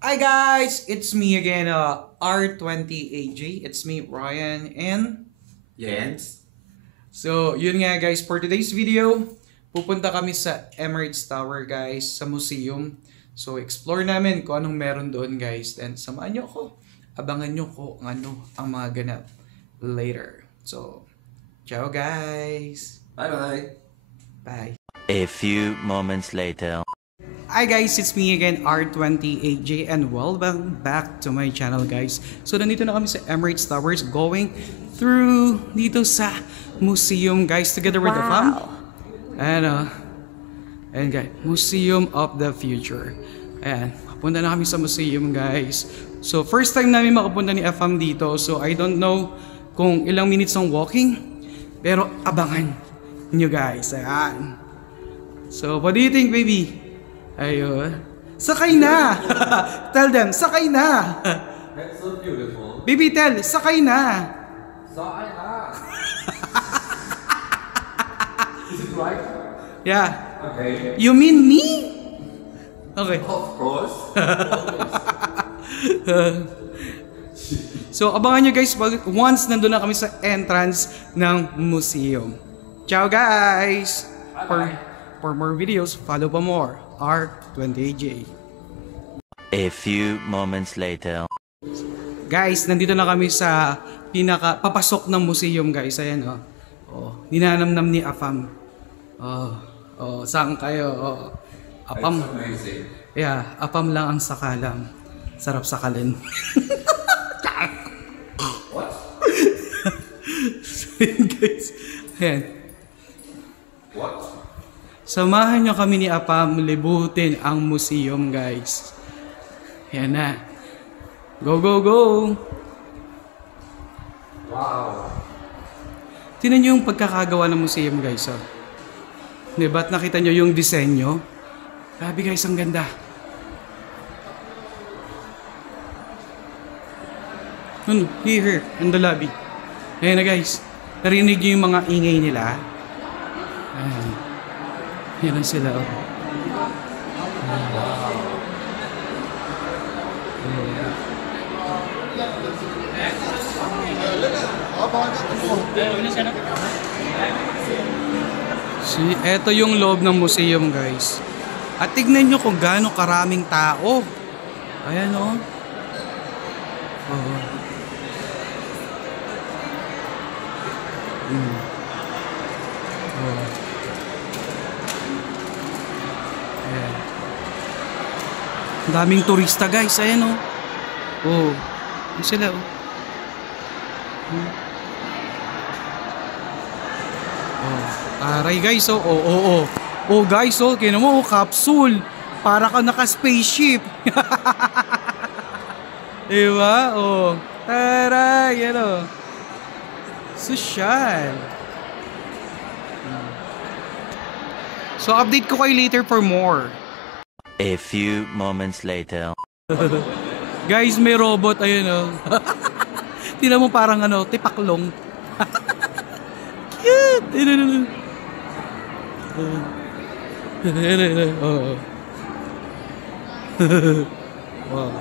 Hi guys, it's me again, R20AJ. It's me, Ryan, and Jens. so yun nga guys, for today's video, pupunta kami sa Emirates Tower guys, sa museum. So explore namin kung anong meron doon guys. Then samahan nyo ako, abangan nyo kung ano ang mga ganap later. So, ciao guys! Bye-bye. Bye! A few moments later. Hi guys, it's me again, R20AJ, and welcome back to my channel guys. So nandito na kami sa Emirates Towers, going through dito sa museum guys, together with the fam. And guys, Museum of the Future. Ayan, papunta na kami sa museum guys. So first time namin makapunta ni FM dito, so I don't know kung ilang minutes ang walking, pero abangan nyo guys. Ayan. So what do you think, baby? Ayun. Sakay na! Tell them, sakay na! That's so beautiful. Baby, tell, sakay na! Sakay na! Is it right? Yeah. Okay. You mean me? Okay. Of course. So, abangan nyo guys once nandun na kami sa entrance ng museum. Ciao guys! For more videos, follow pa more. R20AJ. A few moments later. Guys, nandito na kami sa papasok ng museum guys. Ayan oh. Oh, ninanamnam ni Afam. Oh, saan kayo? Oh. Apam. That's amazing. Yeah, apam lang ang sakalam. Sarap sakalin. What? So, yun guys. Ayan. What? Samahan nyo kami ni Apam libutin ang museum guys. Yan na. Go, go, go! Wow. Tingnan nyo yung pagkakagawa ng museum guys. Oh. Diba? At nakita nyo yung disenyo? Grabe guys, ang ganda. Here, in the lobby. Ayan na guys. Narinig nyo yung mga ingay nila? Ayan. Yan lang sila. Oh. Eto yung loob ng museum guys. At tignan nyo kung gaano karaming tao. Ayan o. Oh. Oh. Ayan. Ang daming turista guys. Ayan o. Oh. Ayan sila o. Oh. Aray guys oh. Oh. Oh guys oh. Kaya mo capsule. Para ka naka-spaceship. Diba? Oh. Taray. Yan o. Sosyal. So update ko kayo later for more. A few moments later. Guys, may robot ayun oh. Tingnan mo parang ano, tipaklong. Cute. Oh. Wow.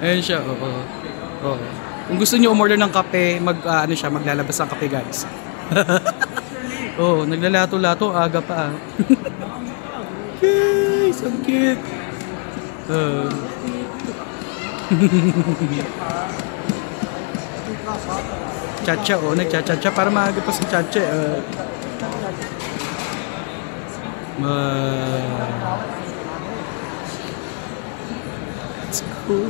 Ayun siya. Oh. Kung gusto niyo umorder ng kape, maglalabas ng kape, guys. Oh, naglalato-lato, aga pa. Guys, ang cute. Chacha, oh, nagchachacha para maaga pa si Chacha. It's cool.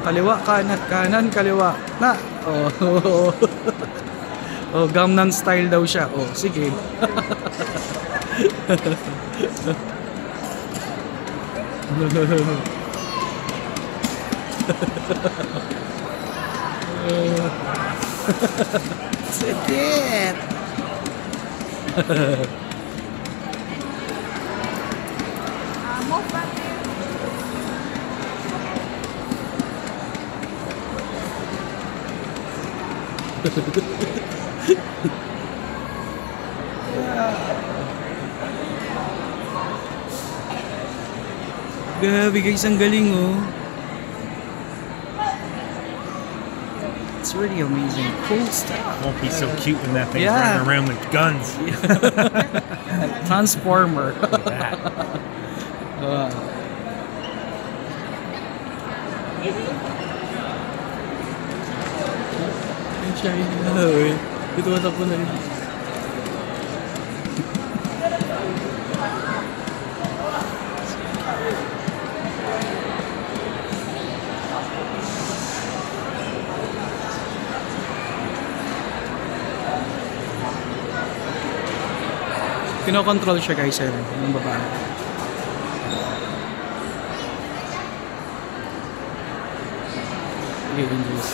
Kaliwa, kanan, kaliwa. Na. Oh. Oh, Gangnam style daw siya. Oh, sige. Sedih. Grabe guys, ang galing oh. It's really amazing. Cool stuff. Won't be so cute when that thing's Yeah. running around with guns. Transformer. Look at that. Ang shiny na eh. Ito matakbo na rin. Kinokontrol siya guys, ng babae. Okay, English.